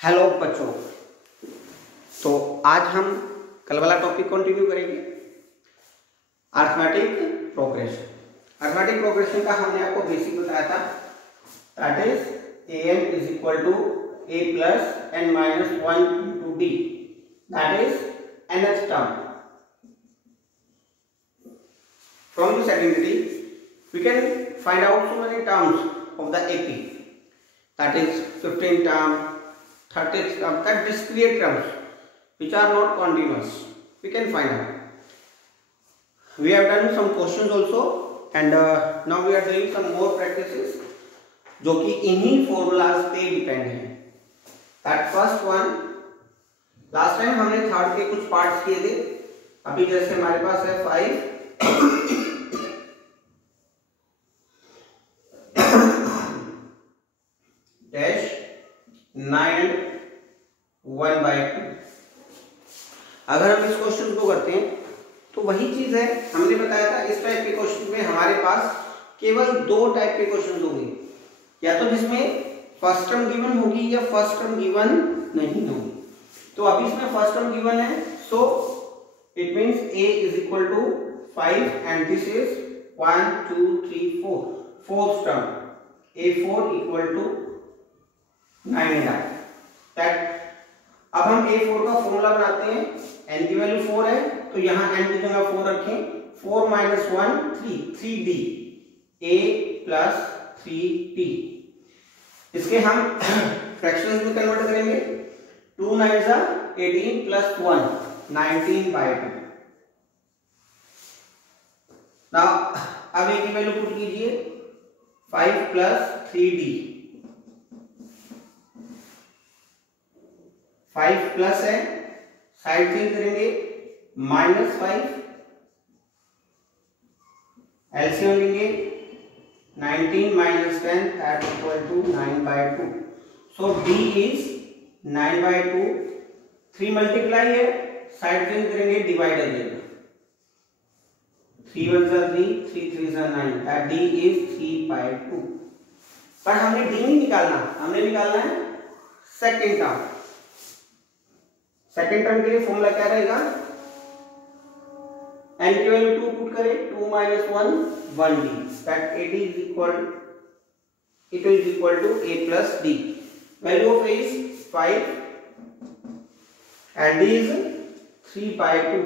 Hello बच्चों, तो आज हम कल वाला टॉपिक कंटिन्यू करेंगे। Arithmetic progression. अरिथमेटिक प्रोग्रेशन का हमने आपको बेसिक बताया था, that is an is equal to a plus n minus 1 into d, that is nth term. From this identity we can find out so many terms of the AP, that is 15 term, 30 term, that discrete terms which are not continuous we can find out. We have done some questions also and now we are doing some more practices जो कि इन्हीं formulas पे depend है। That first one, last time हमने third के कुछ parts किए थे। अभी जैसे हमारे पास है 5 डैश 9 1/2। अगर हम इस क्वेश्चन को करते हैं तो वही चीज है, हमने बताया था इस टाइप के क्वेश्चन में हमारे पास केवल दो टाइप के क्वेश्चन होंगे, या तो जिसमें फर्स्ट टर्म गिवन होगी या फर्स्ट टर्म गिवन नहीं होगी। तो अभी इसमें फर्स्ट टर्म गिवन है, so it means a is equal to 5 and this is 1 2 3 4, fourth term a4 equal to 9 that. अब हम a4 का फॉर्मूला बनाते हैं, n की वैल्यू 4 है तो यहाँ n की जगह 4 रखें, 4 minus 1 3, 3d a plus 3p। इसके हम फ्रैक्शंस में कन्वर्ट करेंगे, 2 9 18 प्लस 1 19/2। नाउ अब a की वैल्यू पुट कीजिए, 5 प्लस 3d, 5 प्लस है, साइड चेंज करेंगे, -5, एलसीएम लेंगे, 19 minus 10 that equal to 9/2। So d is 9/2। 3 multiply है, साइड चेंज करेंगे, डिवाइडर लेंगे, 3 1 3, 3 3 9, दैट d इज 3/2। पर हमने d नहीं निकालना, हमने निकालना है सेकंड टर्म। सेकंड टर्म के लिए फॉर्मूला क्या रहेगा, n की वैल्यू 2 पुट करें, 2 minus 1 1d, that it is equal to a plus d। Value of a is 5 and d is 3/2।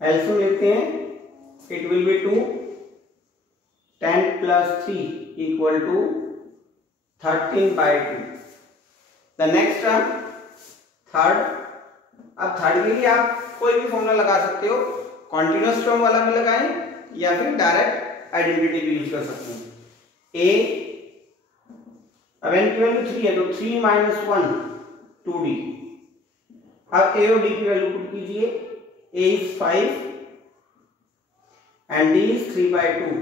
LCM लेते हैं, it will be 2, 10 plus 3 equal to 13/2। the next term third. अब third के लिए आप कोई भी formula लगा सकते हो, कॉन्टिन्यूअस टर्म वाला भी लगाएं या फिर डायरेक्ट आइडेंटिटी भी यूज कर सकते हैं। a, अब n की वैल्यू 3 है तो 3 माइनस 1 2d। अब a और d की वैल्यू पुट कीजिए, a is 5 and d is 3/2,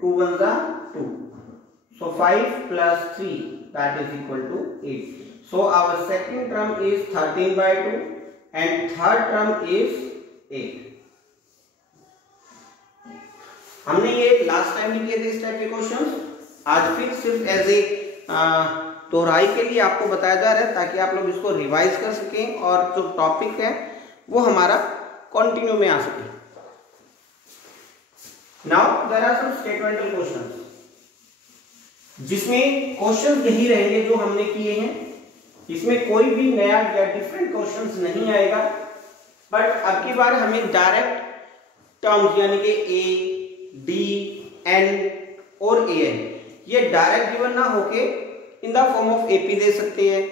2 1 2, so 5 plus 3 that is equal to 8। So our second term is 13/2 and third term is 8। हमने ये लास्ट टाइम भी किए थे इस टाइप के क्वेश्चंस, आज फिर सिर्फ एज ए दोहराई के लिए आपको बताया जा रहा है ताकि आप लोग इसको रिवाइज कर सकें और जो टॉपिक है वो हमारा कंटिन्यू में आ सके। Now there are some statemental questions, जिसमें क्वेश्चन यही रहेंगे जो हमने किए हैं, इसमें कोई भी नया या डिफरेंट क्वेश्चंस नहीं आएगा। बट अब की बार हमें डायरेक्ट टर्म्स यानी कि a, d, n और an ये डायरेक्ट गिवन ना होके in the form of AP दे सकते हैं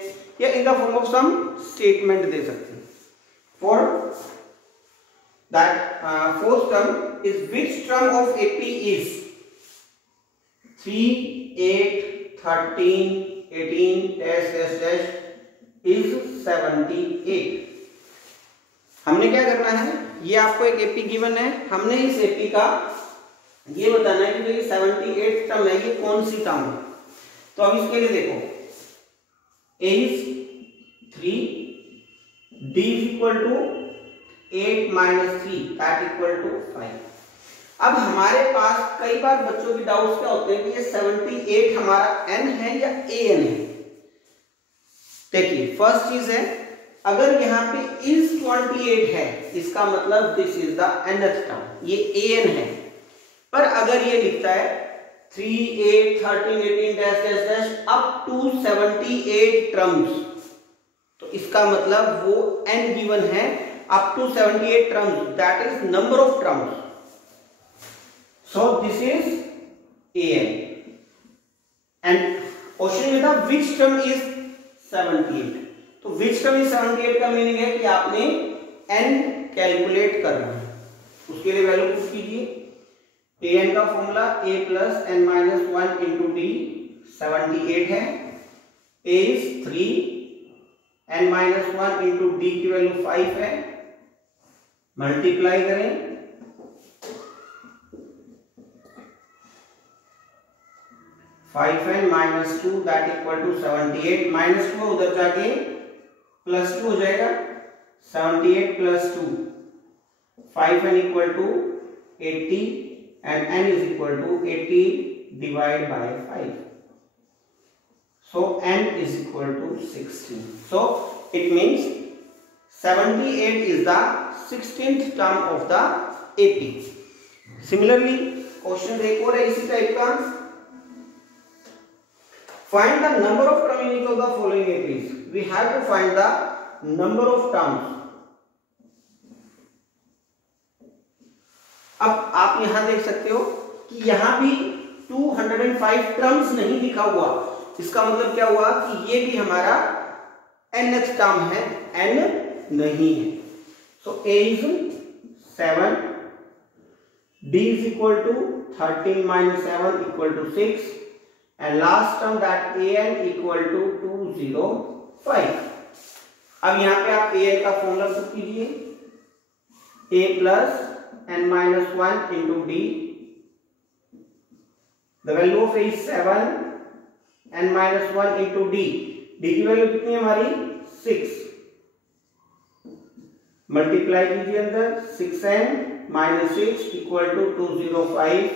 या in the form of some statement दे सकते हैं। For that fourth term is which term of AP is 3 8 13 18 dash is 78। हमने क्या करना है, ये आपको एक AP गिवन है, हमने इस AP का ये बताना है कि जो ये 78 टर्म है ये कौन सी टर्म है। तो अब इसके लिए देखो, a is 3, d is equal to 8 minus 3 that equal to 5। अब हमारे पास कई बार बच्चों की डाउट्स क्या होते हैं कि ये 78 हमारा n है या an है। देखिए फर्स्ट चीज है, अगर यहाँ पे is 28 है इसका मतलब this is the nth term, ये an है। पर अगर ये लिखता है 3, 8, 13, 18 dash dash dash up to 78 terms, तो इसका मतलब वो n गिवन है up to 78 terms, that is number of terms. So this is an and question में था विच टर्म इज 78, तो विच टर्म इज 78 का मीनिंग है कि आपने n कैलकुलेट करना है, उसके लिए वैल्यू पुट कीजिए। an का formula a plus n minus 1 into D 78 है, a is 3, n minus 1 into D की वैल्यू 5 है, मल्टीप्लाई करें, five N minus 2 that equal to 78, minus 2 उधर जाके प्लस 2 हो जाएगा, 78 plus 2, 5n equal to 80 and n is equal to 80 divide by 5, so n is equal to 16, so it means 78 is the 16th term of the AP। Similarly question एक और है इसी type का, find the number of terms in each of the following APs, we have to find the number of terms। अब आप यहां देख सकते हो कि यहां भी 205 टर्म्स नहीं लिखा हुआ, इसका मतलब क्या हुआ कि ये भी हमारा nth टर्म है, n नहीं है। सो a is 7, d is equal to 13 minus 7 equal to 6 and last term that an equal to 205। अब यहाँ पे आप an का फॉर्मूला पुट कीजिए, a plus n minus 1 into d, the value of a is 7, n minus 1 into d, d की value कितनी है हमारी 6, मल्टीप्लाई कीजिए अंदर, 6n minus 6 equal to 205,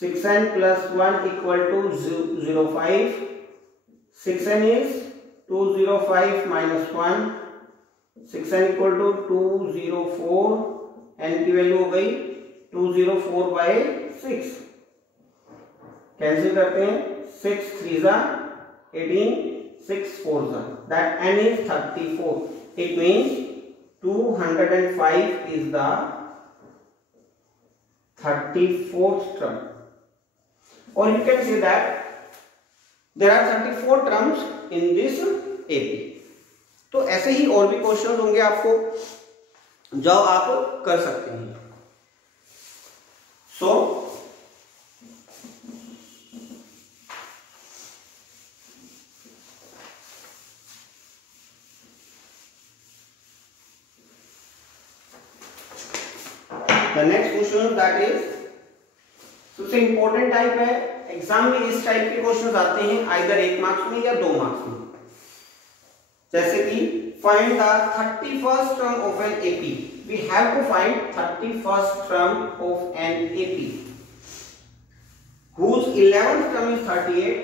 6n plus 1 equal to 05, 6n is 205 minus 1, 6n equal to 204, n की value हो गई 204 by 6, cancel करते हैं, 6 3 जा 18, 6 4 जा, that n is 34, it means 205 is the 34th term, or you can say that there are 34 terms in this AP। तो ऐसे ही और भी क्वेश्चन होंगे आपको जो आप कर सकते हैं। सो the next question that is सबसे इंपॉर्टेंट टाइप है, एग्जाम में इस टाइप के क्वेश्चंस आते हैं आइदर 1 मार्क्स में या 2 मार्क्स में, जैसे कि find the 31st term of an AP, we have to find 31st term of an AP whose 11th term is 38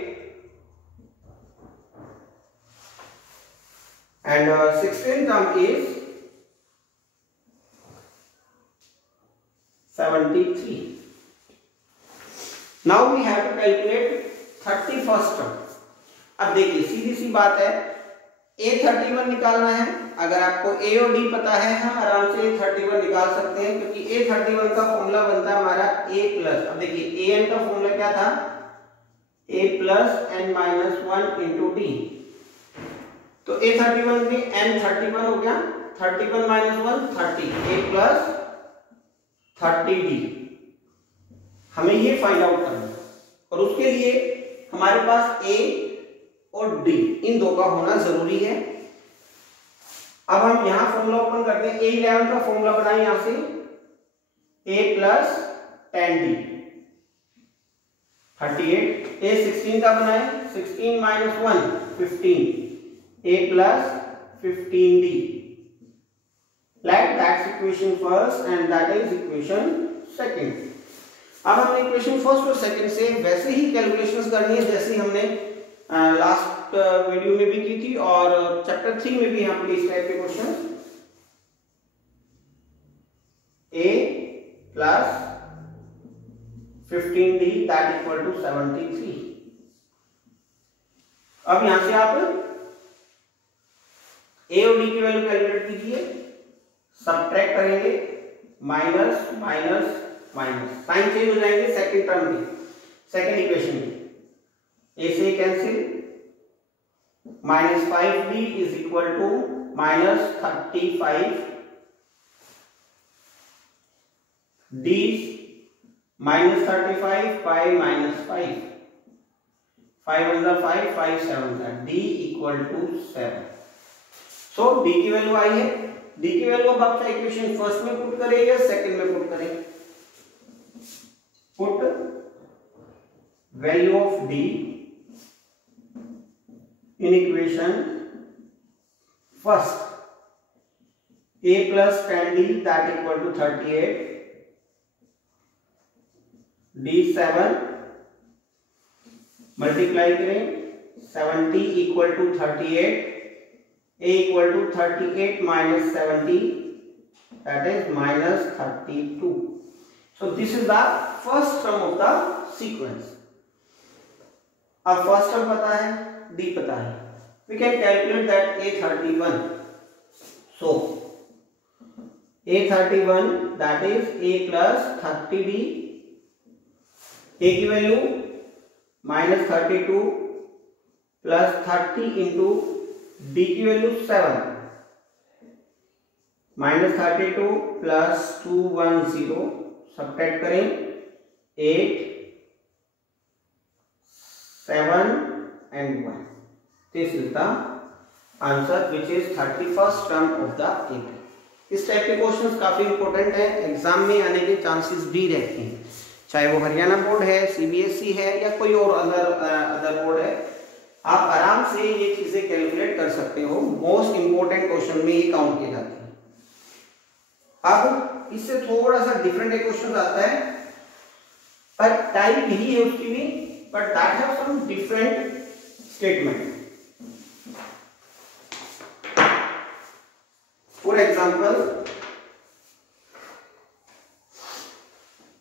and 16th term is 73। Now we have to calculate 31st term। अब देखिए सीधी सी बात है, A31 निकालना है, अगर आपको A और D पता है हम आराम से A31 निकाल सकते हैं, क्योंकि A31 का फॉर्मूला बनता है हमारा A प्लस, अब देखिए AN का फॉर्मूला क्या था, A plus n minus 1 into D, तो A31 में n 31 हो गया, 31 माइनस 1 30, A प्लस 30D, हमें ये फाइंड आउट करना है, और उसके लिए हमारे पास A और D इन दो का होना जरूरी है। अब हम यहां फॉर्मूला ओपन करते हैं, A11 का फॉर्मूला बनाएं, यहां से A प्लस 10D 38, A16 का बनाएं, 16 minus 1 15, A plus 15D, like that's equation first and that is equation second। अब हमने इक्वेशन फर्स्ट और सेकंड से वैसे ही कैलकुलेशंस करनी है जैसे हमने लास्ट वीडियो में भी की थी और चैप्टर 3 में भी यहाँ पे इस टाइप के question a plus 15d that equal to 73। अब यहां से आप a और d की वैल्यू कैलकुलेट कीजिए, सब्ट्रैक्ट करेंगे, minus minus minus, sign change हो जाएंगे सेकंड टर्म के, सेकंड इक्वेशन में a से cancel, minus 5d is equal to minus 35, d minus 35 5 minus 5, 5 1 5 5 7 d equal to 7। So d की वैल्यू आई है, d की वैल्यू अब आप चाहे इक्वेशन फर्स्ट में पुट करें या सेकंड में पुट करें, put value of d in equation first, a plus 10d that equal to 38, d7 multiply करें 70 equal to 38, a equal to 38 minus 70 that is minus 32। So this is the first term of the sequence. अब first term पता है, d पता है, we can calculate that a31। सो a31 that is a plus 30d, a की value minus 32 plus 30 into d की value 7, minus 32 plus 210, subtract करें 8 7 and 1। This is the answer which is 31st term of the AP। इस type के questions काफी important है, exam में आने के चांसेस भी रहते हैं, चाहे वो हरियाणा बोर्ड है, CBSE है या कोई और अदर बोर्ड है, आप आराम से ये चीजें कैलकुलेट कर सकते हो। मोस्ट इंपोर्टेंट क्वेश्चन में ये काउंट किए जाते हैं। अब इससे थोड़ा सा डिफरेंट एक क्वेश्चन आता है, पर टाइप यही है उसकी भी, but that have some different statement. For example,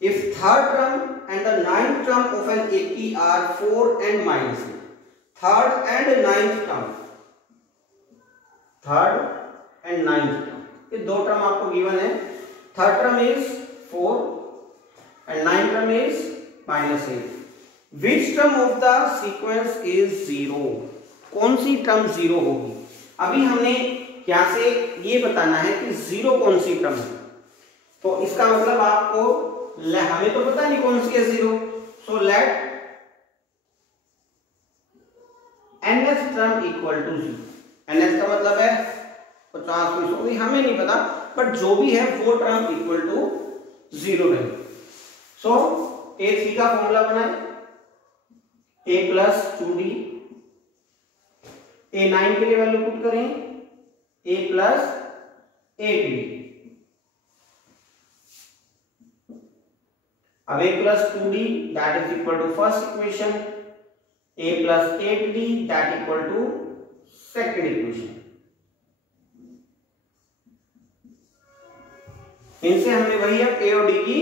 if third term and the ninth term of an AP are 4 and minus 8, third and ninth term, third and ninth term, ये दो term आपको given है, third term is 4 and ninth term is minus 8, which term of the sequence is 0? कौन सी term 0 होगी? अभी हमने यहां से ये बताना है कि 0 कौन सी टर्म है, तो इसका मतलब आपको हमें तो पता नहीं कौन सी है 0, so let nth term equal to 0। nth का मतलब है 50 में 100, हमें नहीं पता, बट जो भी है वो टर्म इक्वल टू 0 रहे। सो a3 का फॉर्मूला बनाए, a प्लस 2d, a9 के लिए वैल्यू पुट करें a प्लस 8d, अब a plus 2d that is equal to first equation, a plus 8d that equal to second equation. इनसे हमें वही अब a और d की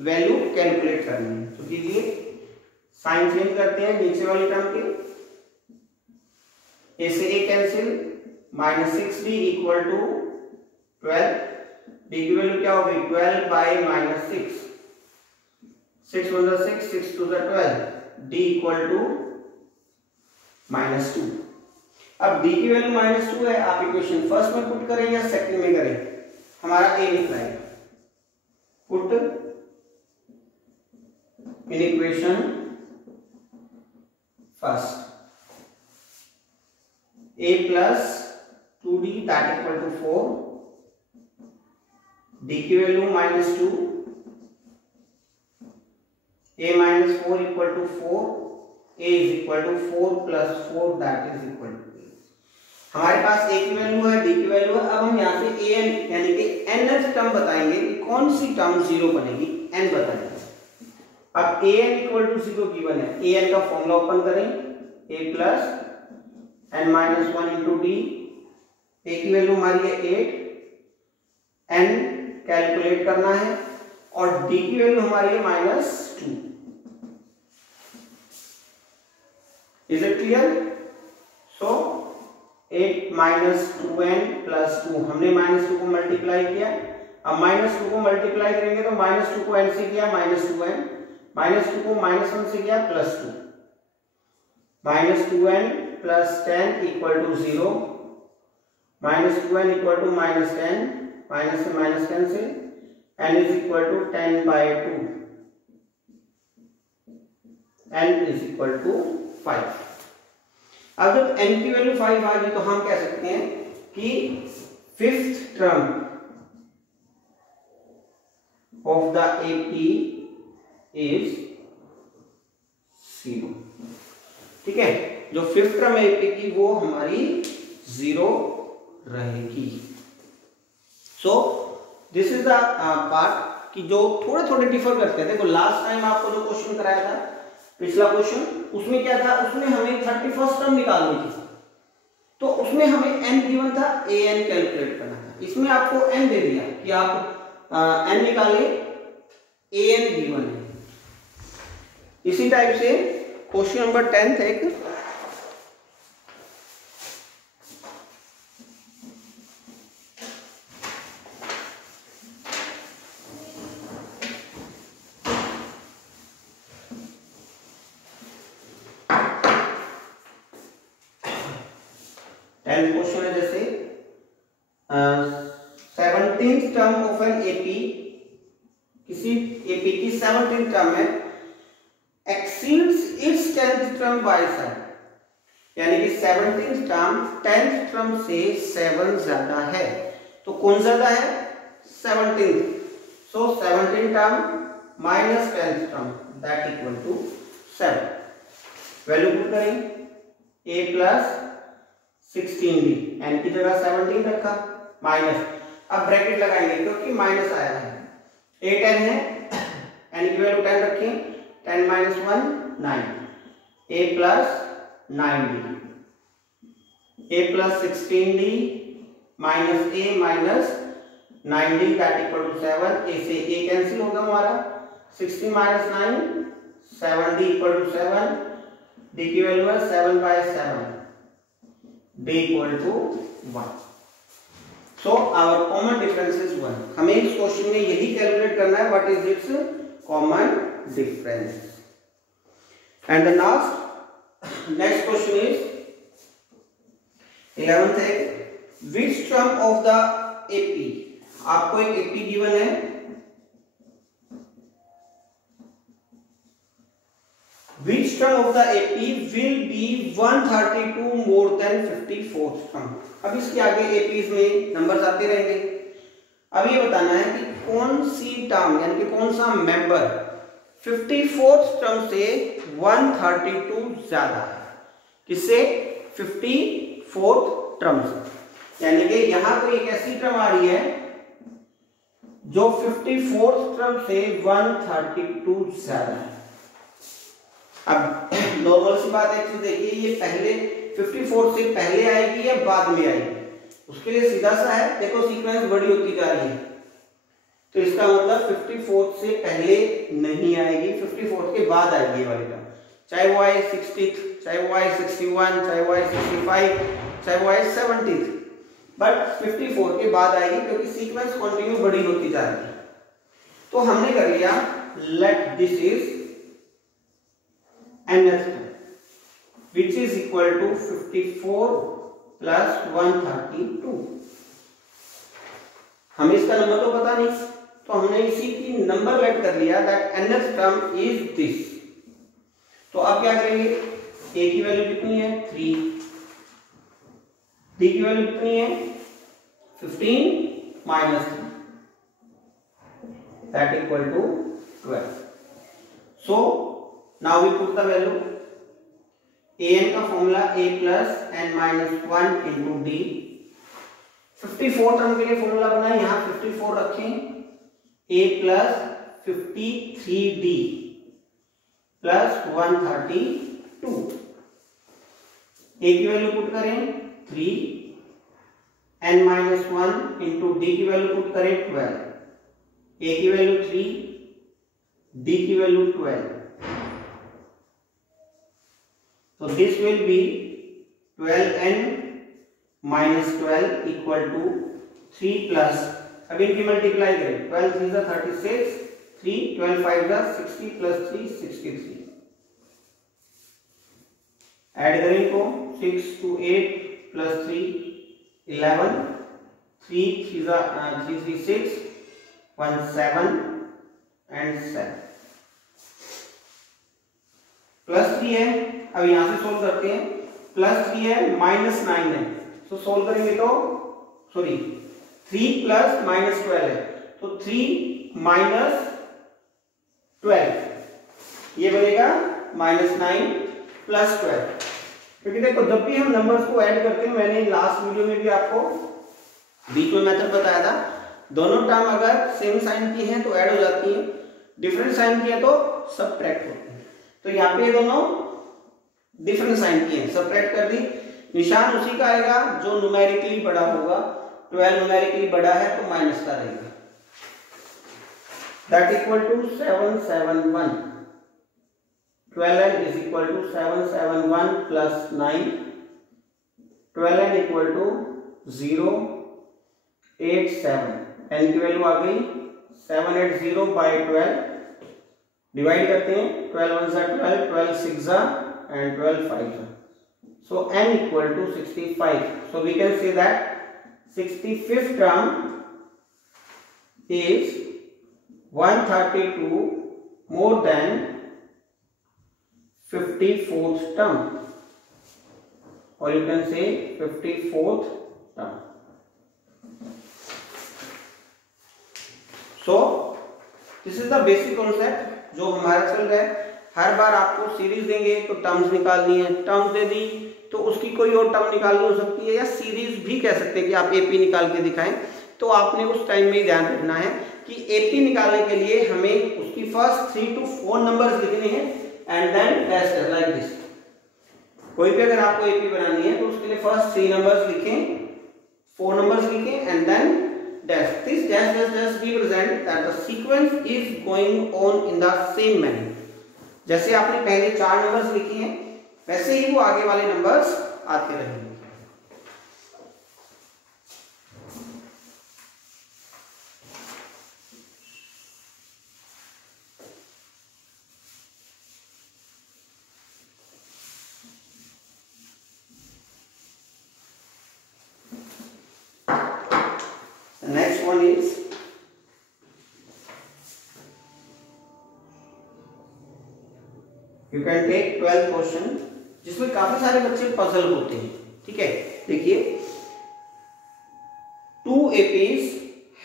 वैल्यू कैलकुलेट करनी है। तो कीजिए, साइन चेंज करते हैं नीचे वाली टर्म के, a से a cancel, minus 6d equal to 12, d की वैल्यू क्या होगी 12 by minus 6, 6 1 6 6 2 12, d equal to minus 2। अब d की वैल्यू माइनस 2 है, आप इक्वेशन फर्स्ट में पुट करें या सेकंड में करें, हमारा a निकलेगा, put in equation first a plus 2d that equal to 4, d की value minus 2, a minus 4 equal to 4, a is equal to 4 plus 4 that is equal to 8। हमारे पास a की वैल्यू है, d की वैल्यू है, अब हम यहाँ से an यानी कि nth टर्म बताएंगे कि कौन सी टर्म 0 बनेगी, n बताएंगे। अब an इक्वल टू 0 गिवन है, an का फॉर्मूला ओपन करें, a plus n minus one into d, a की वैल्यू हमारी है 8, एन कैलकुलेट करना है और डी की वैल्यू हमारी है -2। Is it clear? So 8 minus 2n plus 2, हमने -2 को मल्टीप्लाई किया। अब -2 को मल्टीप्लाई करेंगे तो -2 को n से किया -2n, -2 को -1 से किया +2, -2n plus 10 equal to 0, -2n equal to -10, minus से minus cancel, n is equal to 10/2, n is equal to 5। अब जब n की वैल्यू 5 आ गई तो हम कह सकते हैं कि fifth term of the AP is 0। ठीक है, जो फिफ्थ टर्म है एपी की वो हमारी 0 रहेगी। सो दिस इज द पार्ट कि जो थोड़े थोड़े डिफर करते थे। देखो लास्ट टाइम आपको जो क्वेश्चन कराया था, पिछला क्वेश्चन, उसमें क्या था, उसमें हमें 31st टर्म निकालनी थी, तो उसमें हमें n गिवन था, an कैलकुलेट करना था। इसमें आपको n दे दिया कि आप n निकाले, an गिवन है। इसी टाइप से क्वेश्चन नंबर 10 एक, क्वेश्चन है जैसे 17th term of an AP, किसी एपी की 17th टर्म है, exceeds its 10th term by 7, यानी कि 17th टर्म 10th टर्म से 7 ज्यादा है। तो कौन ज्यादा है? 17th। So 17th term minus 10th term that equal to 7। Value put करेंगे, a प्लस 16d, n की जगह 17 रखा, माइनस, अब ब्रैकेट लगाएंगे क्योंकि माइनस आया है, 8n है, n की वैल्यू 10 रखें, 10 minus 1 9, a plus 9d, a plus 16d minus a minus 9d that equal to 7, a से a कैंसिल होगा हमारा, 16 minus 9 7d equal to 7, d की वैल्यू है 7/7, d equal to 1। So our common difference is 1। हमें इस question में यही calculate करना है, what is its common difference। And the next question is 11th है, which term of the AP, आपको एक AP गिवन है, which term of the AP will be 132 more than 54th term। अब इसके आगे APs में नंबर्स आते रहेंगे। अब ये बताना है कि कौन सी टर्म यानी कि कौन सा मेंबर 54th टर्म से 132 ज्यादा है, किससे? 54th टर्म से, यानी कि यहां कोई एक ऐसी टर्म आ रही है जो 54th टर्म से 132 ज्यादा है। अब नॉर्मल सी बात है, देखिए ये पहले 54 से पहले आएगी या बाद में आएगी, उसके लिए सीधा सा है, देखो सीक्वेंस बड़ी होती जा रही है, तो इसका मतलब 54 से पहले नहीं आएगी, 54 के बाद आएगी ये वाली टर्म, चाहे वो आए 60th, चाहे वो आए 61, चाहे वो आए 65, चाहे वो आए 70th, बट 54 के बाद आएगी क्योंकि सीक्वेंस कंटिन्यू बड़ी होती जा रही है। तो हमने कर लिया, let this is nth term which is equal to 54 plus 132। हमें इसका नंबर तो पता नहीं, तो हमने इसी की नंबर लेट कर लिया that nth term is this। तो अब क्या करेंगे, a की वैल्यू कितनी है 3, d की वैल्यू कितनी है 15 minus 3 that equal to 12। So now we put the value, an का formula a plus n minus 1 into d। 54 term के लिए फॉर्मूला बनाए, यहां 54 रखें, a plus 53d plus 132। ए की वैल्यू पुट करें 3, n-1 इंटू डी की वैल्यू पुट करें 12, ए की वैल्यू 3, डी की वैल्यू 12, तो this will be 12n-12 equal to 3 plus, अब इनकी मल्टीप्लाई करें, 12 3 जा 36, 3 12 5 जा 60 प्लस 3 63, ऐड करें तो 6 to 8 प्लस 3 11, 3 3 जा 3 3 6 1 7 एंड 7 प्लस 3 है। अब यहां से सोल्व करते हैं, प्लस 3 है माइनस 9 है, तो सोल्व करेंगे तो सॉरी 3 प्लस माइनस 12 है, तो 3 माइनस 12 ये बनेगा -9 प्लस 12। क्योंकि देखो जब भी हम नंबर्स को ऐड करते हैं, मैंने लास्ट वीडियो में भी आपको बीच में मेथड बताया था, दोनों टर्म अगर सेम साइन की हैं तो ऐड हो जाती है, डिफरेंट साइन की है तो सबट्रैक्ट होती है। तो यहाँ पे दोनों डिफरेंट साइन की हैं, सबट्रैक्ट कर दी, निशान उसी का आएगा जो न्यूमेरिकली बड़ा होगा, 12 न्यूमेरिकली बड़ा है तो माइनस का रहेगा, that equal to 771, 12n is equal to 771 plus 9, 12n equal to 0 8 7, n की वैल्यू आ गई 780 by 12, डिवाइड करते हैं, 12 1 जा 12, 12 6 जा and 12 5 जा, so n equal to 65, so we can say that 65th term is 132 more than 54th term, or you can say 54th term. So this is the basic concept जो हमारा चल रहा है। हर बार आपको सीरीज देंगे तो टर्म्स निकालनी है, टर्म्स दे दी तो उसकी कोई और टर्म निकालनी हो सकती है, या सीरीज भी कह सकते हैं कि आप एपी निकाल के दिखाएं, तो आपने उस टाइम में ध्यान रखना है कि एपी निकालने के लिए हमें उसकी फर्स्ट 3 to 4 नंबर्स लिखने हैं and then dash like this. कोई भी अगर आपको एपी बनानी है तो उसके लिए फर्स्ट 3 नंबर्स लिखें, 4 नंबर्स लिखें and then dash. This dash dash dash represent that the sequence is going on in the same manner. जैसे आपने पहले 4 नंबर्स लिखे हैं वैसे ही वो आगे वाले नंबर्स आते रहेंगे। The next one is you can take 12 question जिसमें काफी सारे बच्चे पजल होते हैं। ठीक है, देखिए 2 APs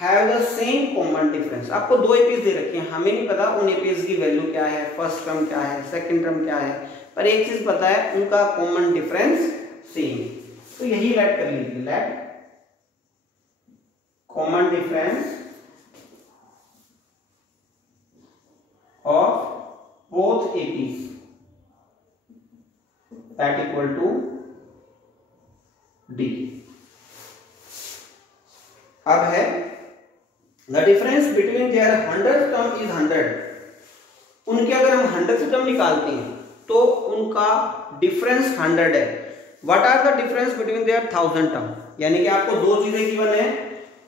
have the same common difference। आपको 2 APs दे रखे हैं, हमें नहीं पता उन APs की वैल्यू क्या है, फर्स्ट टर्म क्या है, सेकंड टर्म क्या है, पर एक चीज पता है उनका कॉमन डिफरेंस सेम। तो यही लेट कर लीजिए, late common difference of both APs that equal to D। अब है the difference between their 100th term is 100। उनके अगर हम 100th टर्म निकालते हैं तो उनका डिफरेंस 100 है। What are the difference between their 1000 term? यानी कि आपको दो चीजें गिवन है,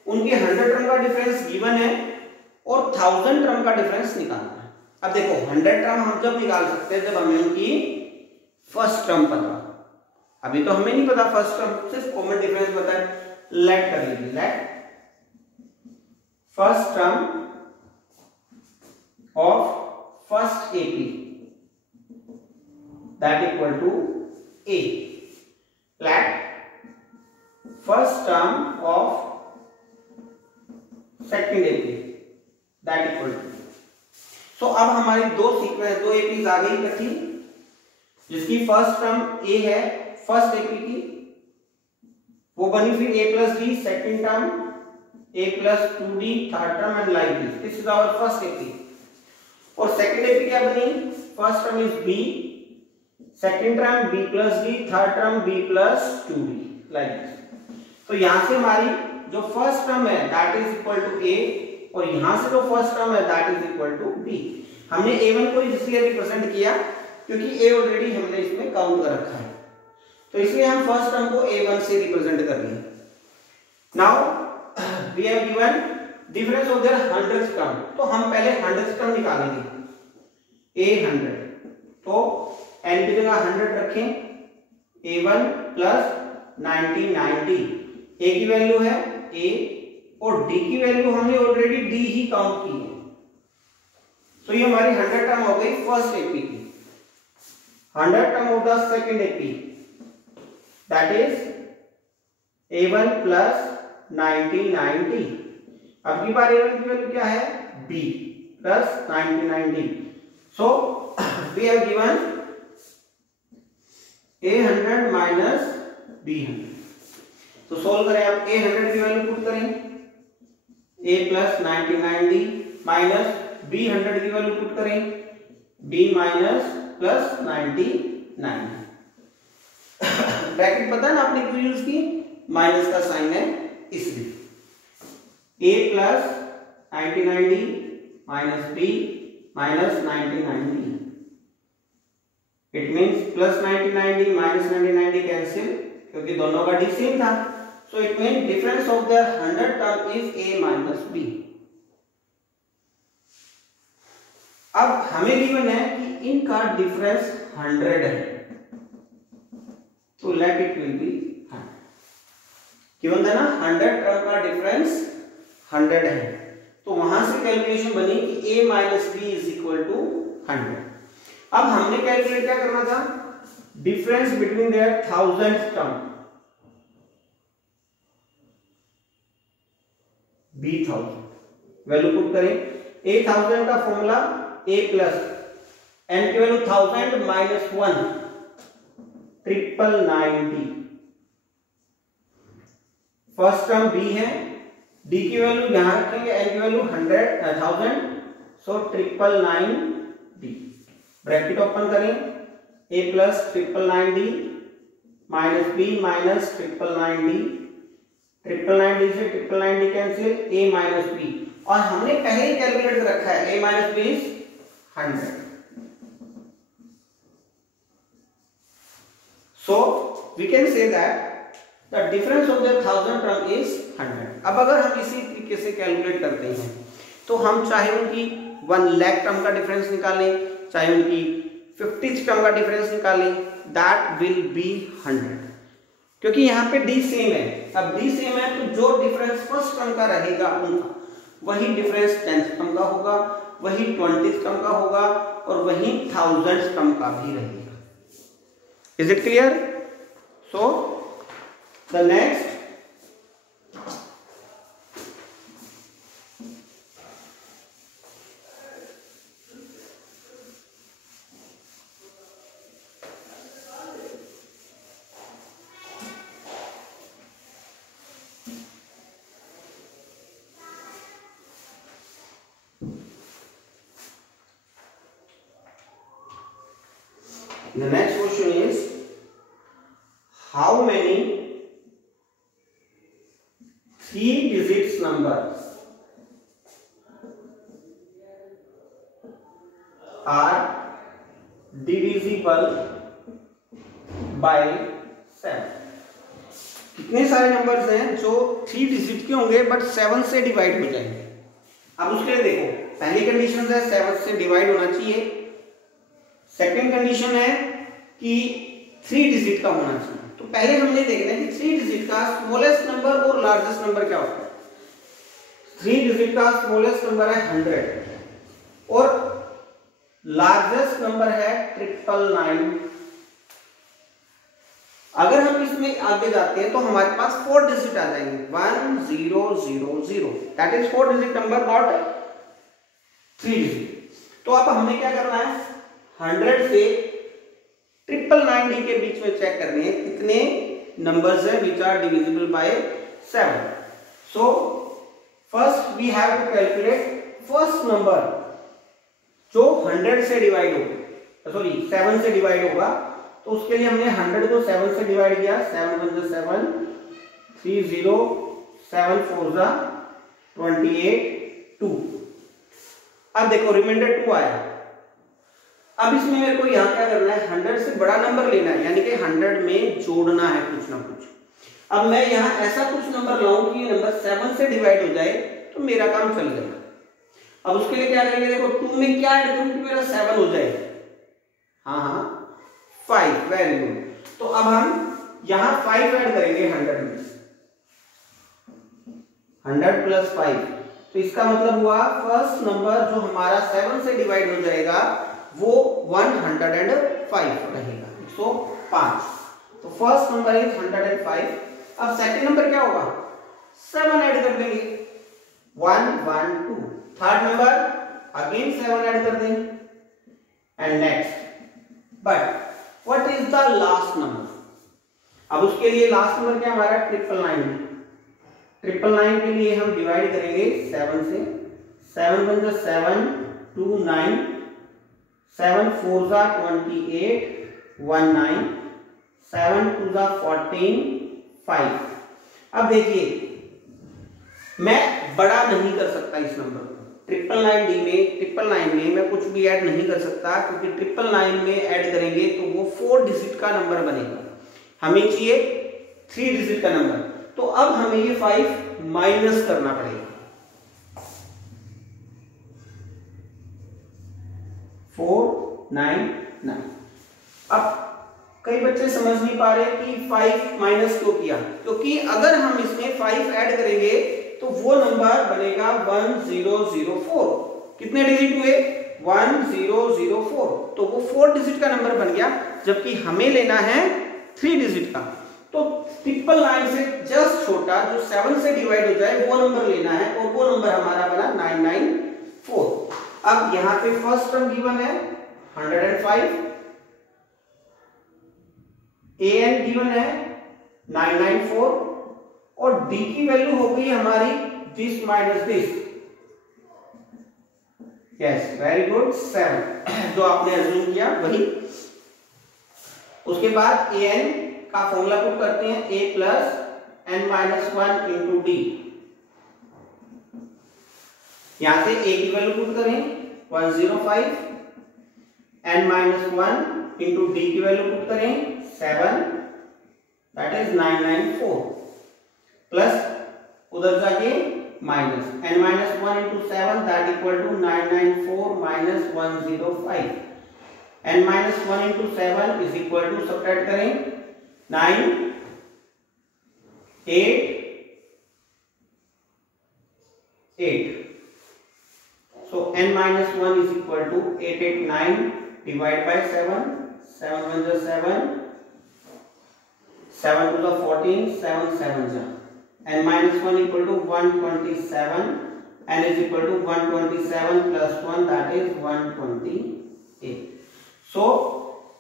उनके 100 टर्म का डिफरेंस गिवन है और 1000 टर्म का डिफरेंस निकालना है। अब देखो 100 टर्म हम जब निकाल सकते हैं जब हमें उनकी फर्स्ट टर्म पता, अभी तो हमें नहीं पता फर्स्ट टर्म, सिर्फ कॉमन डिफरेंस पता है। लेट कर लीजिए, let first term of first AP that equal to a, let first term of second AP that equal to. So अब हमारी दो सीक्वेंस, दो एपीज आ गई इकट्ठी, जिसकी फर्स्ट टर्म ए है फर्स्ट एपी की, वो बनी फिर a plus d second term, a plus 2d third term and like this. This is our first AP. और सेकंड एपी क्या बनी, first term is b, second term b plus d, third term b plus 2d, like this. तो यहां से हमारी जो first term है that is equal to a, और यहां से जो फर्स्ट टर्म है that is equal to b। हमने a1 को इसलिए रिप्रेजेंट किया क्योंकि a ऑलरेडी हमने इसमें काउंट कर रखा है, तो इसलिए हम फर्स्ट टर्म को a1 से रिप्रेजेंट कर रहे हैं। Now we have given difference of their 100th term, तो हम पहले 100th टर्म निकालेंगे a 100, तो n की जगह 100 रखें, a1 प्लस 90 90, a की वैल्यू है a और d की वैल्यू हमने ऑलरेडी d ही काउंट की है, तो ये हमारी 100 टर्म हो गई फर्स्ट एपी की। 100 term of the second AP that is a1 plus 90 90। अब की बार a1 की वैल्यू क्या है b plus 90 90, so we have given a100 minus b100। तो सोल्व करें, आप a100 की वैल्यू पुट करें, a प्लस 90 90 माइनस b100 की वैल्यू पुट करें, b माइनस प्लस 90 90। ब्रैकेट पता है ना आपने क्यों यूज की, माइनस का साइन है इसलिए। a plus 90 90 minus b minus 90 90, it means plus 90 90 minus 90 90 cancel, क्योंकि दोनों का d सेम था, so it mean difference of the 100 term is a minus b। अब हमें गिवन है कि इनका डिफरेंस 100 है, तो let it will be 100। Given था ना 100 टर्म का डिफरेंस 100 है, तो वहां से कैलकुलेशन बनी कि a minus b is equal to 100। अब हमने कैलकुलेट क्या करना था, difference between their 1000th term b1000, value put करें, a1000 का फॉर्मूला a प्लस n की value 1000 minus 1 990, first term b है, d की वैल्यू यहां रखेंगे, n की value 1000, so 999d, bracket open करें, a plus 999d minus b minus 999d, 999d से 999d cancel, a minus b, और हमने पहले ही कैलकुलेट कर रखा है a minus b is 100, so we can say that the difference of the 1000 term is 100। अब अगर हम इसी तरीके से कैलकुलेट करते हैं तो हम चाहे उनकी 1 लाख टर्म का डिफरेंस निकालें, चाहे उनकी 50th टर्म का डिफरेंस निकालें, दैट विल बी 100, क्योंकि यहाँ पे d सेम है। अब d सेम है तो जो डिफरेंस फर्स्ट टर्म का रहेगा उनका वही डिफरेंस 10th टर्म का होगा, वही 20th टर्म का होगा, और वही 1000th टर्म का भी रहेगा। Is it clear? So the next question is, how many 3 digits numbers are divisible by 7? कितने सारे नंबर्स हैं जो 3 डिजिट के होंगे बट 7 से डिवाइड हो जाएंगे। अब उसके लिए देखो, पहली कंडीशन है 7 से डिवाइड होना चाहिए, सेकंड कंडीशन है कि 3 डिजिट का होना चाहिए। तो पहले हमने देखना है कि 3 डिजिट का स्मॉलेस्ट नंबर और लार्जेस्ट नंबर क्या होता है। 3 डिजिट का स्मॉलेस्ट नंबर है 100 और लार्जेस्ट नंबर है 999। अगर हम इसमें आगे जाते हैं तो हमारे पास 4 डिजिट आ जाएंगे, 1000, that is 4 digit number not 3 digit. तो अब हमने क्या करना है, 100 से 999 के बीच में चेक करने हैं कितने नंबर्स हैं which are divisible by 7। So first we have to calculate first number जो 100 से डिवाइड होगा, सॉरी 7 से डिवाइड होगा, तो उसके लिए हमने 100 को 7 से डिवाइड किया, 7 1 7, 3 0, 7 4 28, 2। अब देखो रिमाइंडर 2 आया। अब इसमें मेरे को यहाँ क्या करना है, 100 से बड़ा नंबर लेना है, यानी कि 100 में जोड़ना है कुछ ना कुछ। अब मैं यहाँ ऐसा कुछ नंबर लाऊं कि ये नंबर 7 से डिवाइड हो जाए, तो मेरा काम चल गया। अब उसके लिए क्या करेंगे, देखो 2 में क्या ऐड करूं कि मेरा 7 हो जाए, हाँ 5, वेरी गुड। तो अब हम यहाँ 5 ऐड करेंगे 100 में, 100 प्लस 5, तो इसका मतलब हुआ फर्स्ट नंबर जो हमारा 7 से डिवाइड हो जाएगा वो 105 रहेगा, 105। तो फर्स्ट नंबर इज 105। अब सेकंड नंबर क्या होगा, 7 ऐड कर देंगे, 1 1 2। थर्ड नंबर अगेन 7 ऐड कर देंगे and next. But what is the last number, अब उसके लिए लास्ट नंबर क्या हमारा 999। 999 के लिए हम डिवाइड करेंगे 7 से, 7 1 7, 2 9, 7 4 28, 1 9, 7 2 14, 5। अब देखिए मैं बड़ा नहीं कर सकता इस नंबर को, 999 में मैं कुछ भी ऐड नहीं कर सकता, क्योंकि 999 में ऐड करेंगे तो वो 4 डिजिट का नंबर बनेगा, हमें चाहिए 3 डिजिट का नंबर। तो अब हमें ये 5 माइनस करना पड़ेगा, 499। अब कई बच्चे समझ नहीं पा रहे कि 5 माइनस क्यों किया, क्योंकि अगर हम इसमें 5 ऐड करेंगे तो वो नंबर बनेगा 1004। कितने डिजिट हुए, 1004, तो वो 4 डिजिट का नंबर बन गया, जबकि हमें लेना है 3 डिजिट का। तो 999 से जस्ट छोटा जो 7 से डिवाइड हो जाए वो नंबर लेना है, और वो नंबर हमारा बना 994। अब यहां पे फर्स्ट टर्म गिवन है 105, an गिवन है 994, और d की वैल्यू हो गई हमारी this minus this, yes very good 7, जो आपने अज्यूम किया वही। उसके बाद an का फॉर्मूला पुट करते हैं, a plus n minus 1 into d. यहां से a की वैल्यू पुट करें 105, n माइनस 1 इंटू डी की वैल्यू पुट करें 7, दैट इज 994, प्लस उधर जाके minus n minus 1 into 7 that equal to 994 minus 105, n minus 1 into 7 is equal to, subtract करें 9 8 8, so n minus 1 is equal to 889 divided by 7, 7 1 is 7, 7 2 is 14, 7 7 is, n minus 1 equal to 127, n is equal to 127 plus 1, that is 128. So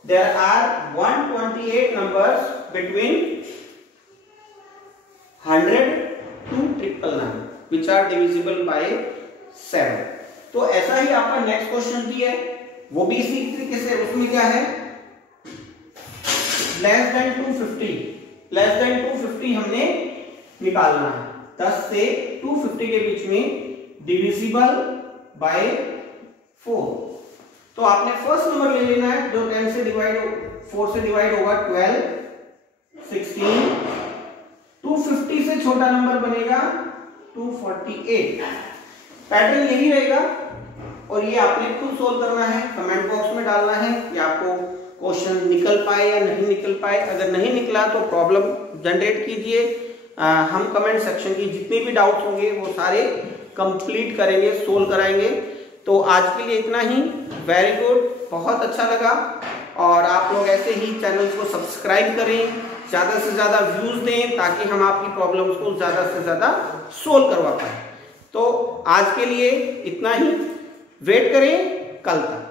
there are 128 numbers between 100 to 999 which are divisible by 7. तो ऐसा ही आपका next question भी है, वो भी इसी तरीके से। उसमें क्या है, लेस देन 250 हमने निकालना है, 10 से 250 के बीच में डिविजिबल बाय 4। तो आपने फर्स्ट नंबर ले लेना है जो 10 से डिवाइड 4 से डिवाइड होगा 12, 16, 250 से छोटा नंबर बनेगा 248। पैटर्न यही रहेगा, और ये आपने खुद सोल्व करना है, कमेंट बॉक्स में डालना है कि आपको क्वेश्चन निकल पाए या नहीं निकल पाए। अगर नहीं निकला तो प्रॉब्लम जनरेट कीजिए, हम कमेंट सेक्शन की जितने भी डाउट्स होंगे वो सारे कंप्लीट करेंगे, सोल्व कराएंगे। तो आज के लिए इतना ही, वेरी गुड, बहुत अच्छा लगा। और आप लोग ऐसे ही चैनल को सब्सक्राइब करें, ज़्यादा से ज़्यादा व्यूज़ दें, ताकि हम आपकी प्रॉब्लम्स को ज़्यादा से ज़्यादा सोल्व करवा पाए। तो आज के लिए इतना ही, वेट करें कल तक।